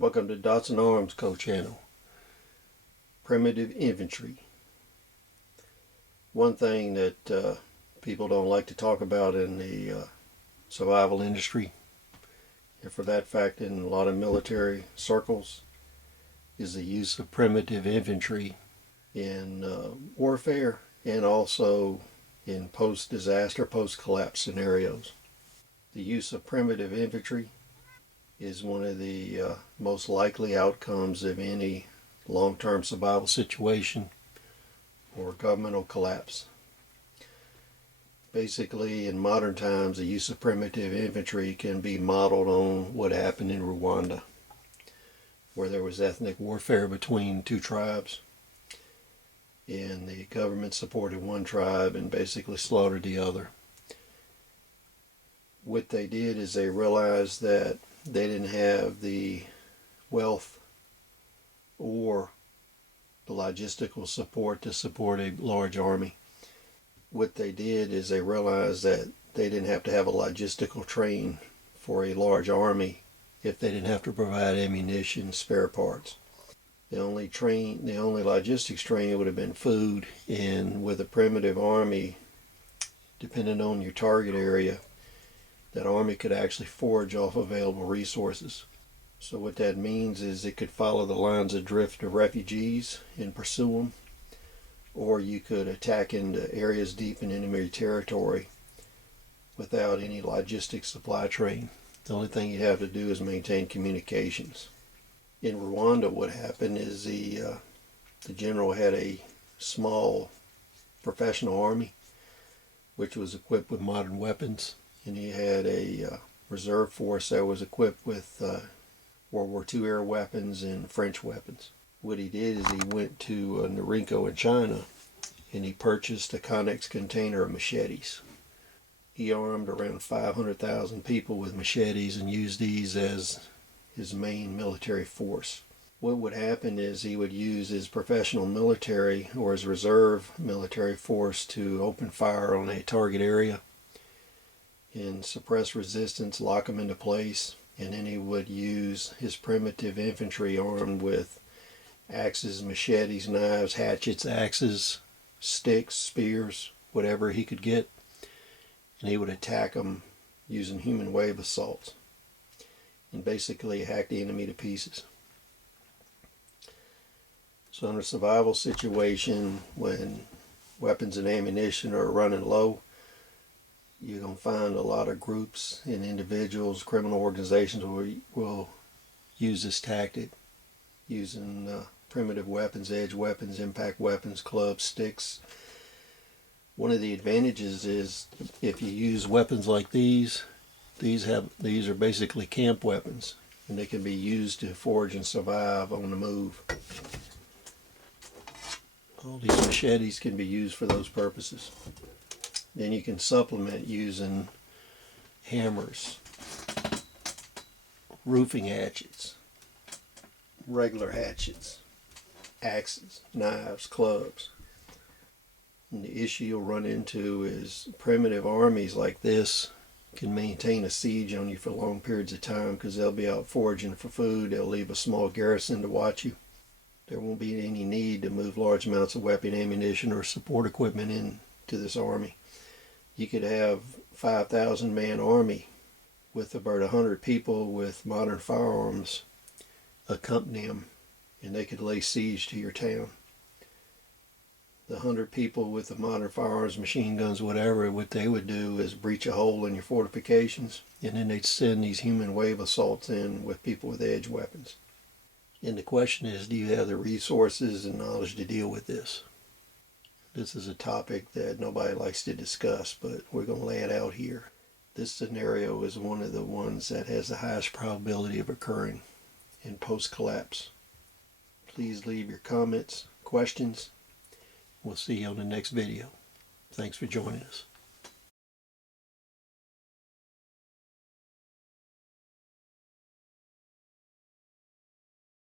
Welcome to Dotson Arms Co-Channel. Primitive infantry. One thing that people don't like to talk about in the survival industry, and for that fact in a lot of military circles, is the use of primitive infantry in warfare and also in post-disaster, post-collapse scenarios. The use of primitive infantry is one of the most likely outcomes of any long-term survival situation or governmental collapse. Basically, in modern times, the use of primitive infantry can be modeled on what happened in Rwanda, where there was ethnic warfare between two tribes, and the government supported one tribe and basically slaughtered the other. What they did is they realized that they didn't have the wealth or the logistical support to support a large army. What they did is they realized that they didn't have to have a logistical train for a large army if they didn't have to provide ammunition, spare parts. The only logistics train would have been food, and with a primitive army, depending on your target area, that army could actually forage off available resources. So what that means is it could follow the lines of drift of refugees and pursue them, or you could attack into areas deep in enemy territory without any logistics supply train. The only thing you have to do is maintain communications. In Rwanda, what happened is the general had a small professional army which was equipped with modern weapons, and he had a reserve force that was equipped with World War II era weapons and French weapons. What he did is he went to Norinco in China and he purchased a Connex container of machetes. He armed around 500,000 people with machetes and used these as his main military force. What would happen is he would use his professional military or his reserve military force to open fire on a target area and suppress resistance, lock them into place, and then he would use his primitive infantry armed with axes, machetes, knives, hatchets, axes, sticks, spears, whatever he could get, and he would attack them using human wave assaults and basically hack the enemy to pieces. So in a survival situation, when weapons and ammunition are running low, you're going to find a lot of groups and individuals, criminal organizations will use this tactic, using primitive weapons, edge weapons, impact weapons, clubs, sticks. One of the advantages is if you use weapons like these are basically camp weapons, and they can be used to forage and survive on the move. All these machetes can be used for those purposes. Then you can supplement using hammers, roofing hatchets, regular hatchets, axes, knives, clubs. And the issue you'll run into is primitive armies like this can maintain a siege on you for long periods of time because they'll be out foraging for food. They'll leave a small garrison to watch you. There won't be any need to move large amounts of weapon, ammunition, or support equipment into this army. You could have 5,000 man army with about 100 people with modern firearms accompany them, and they could lay siege to your town. The 100 people with the modern firearms, machine guns, whatever, what they would do is breach a hole in your fortifications, and then they'd send these human wave assaults in with people with edge weapons. And the question is, do you have the resources and knowledge to deal with this? This is a topic that nobody likes to discuss, but we're going to lay it out here. This scenario is one of the ones that has the highest probability of occurring in post-collapse. Please leave your comments, questions. We'll see you on the next video. Thanks for joining us.